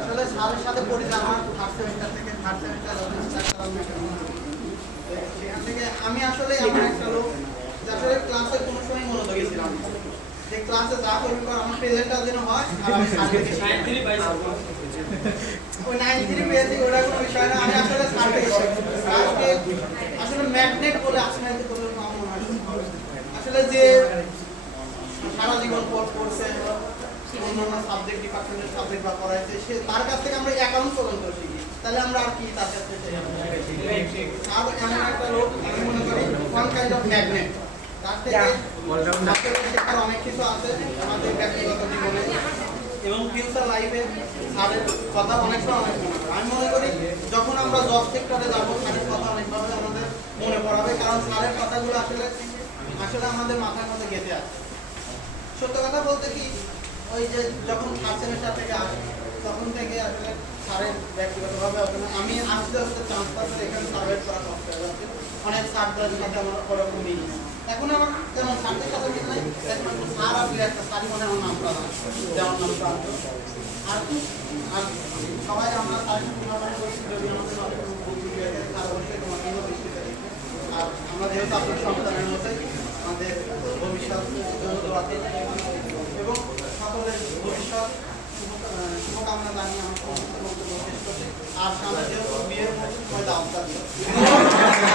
আসলে স্যারের সাথে পরিচয় আমার থার্ড সেমিস্টার থেকে সেখান থেকে আমি আসলে এমন একটা লোক যে আসলে ক্লাসে কোনো সময় মনোযোগী ছিলাম না, যে ক্লাসে যা করবি কর, আমার প্রেজেন্টটা যেন হয় আর আমি ওই 93 পেয়েছি, ওটা কোনো বিষয় না। আমি আসলে স্যারকে আসলে ম্যাগনেট বলে আসলে আসলে যে সারা জীবন পড়ছে অন্যান্য সাবজেক্ট ডিপার্টমেন্টের সাবজেক্ট বা পড়াইছে, সে তার কাছ থেকে আমরা অ্যাকাউন্ট পর্যন্ত শিখি, তাহলে আমরা আর কি তার কাছ থেকে আর এমন একটা লোক আমি মনে করি ওয়ান কাইন্ড অফ ম্যাগনেট। তার থেকে শেখার অনেক কিছু আছে আমাদের ব্যক্তিগত জীবনে এবং ফিউচার লাইফে। স্যারের কথা অনেক সময় অনেক মনে করে, আমি মনে করি যখন আমরা জব সেক্টরে যাবো স্যারের কথা অনেকভাবে আমাদের মনে পড়াবে, কারণ স্যারের কথাগুলো আসলে আমাদের মাথার মধ্যে গেঁথে আছে। সত্য কথা বলতে কি, ওই যে যখন থার্ড সেমিস্টার থেকে আসি তখন থেকে আসলে স্যারের ব্যক্তিগতভাবে আমি আস্তে আস্তে ট্রান্সফার করে এখানে সার্ভাইভ করা কষ্ট হয়ে যাচ্ছে। অনেক স্যারদের সাথে আমার ওরকম মিল নেই, এখন আমার তেমন স্যারদের সাথে মিল নাই, একমাত্র স্যার আসলে একটা স্যারই মনে আমার নামটা যেমন নাম প্রান্ত। আর আর সবাই আমরা স্যারের সাথে করছি, যদি আমাদের মাঝে কোনো ভুল ত্রুটি হয়ে থাকে তার অবশ্যই তোমাকে দৃষ্টি দেয়। আর আমরা যেহেতু আপনার সন্তানের মধ্যে আমাদের ভবিষ্যৎ এবং সকলের ভবিষ্যৎ শুভকামনা জানিয়ে আমার সমস্ত বক্তব্য শেষ করছি। আর সামনে যেহেতু বিয়ের মধ্যে সবাই দাওয়াত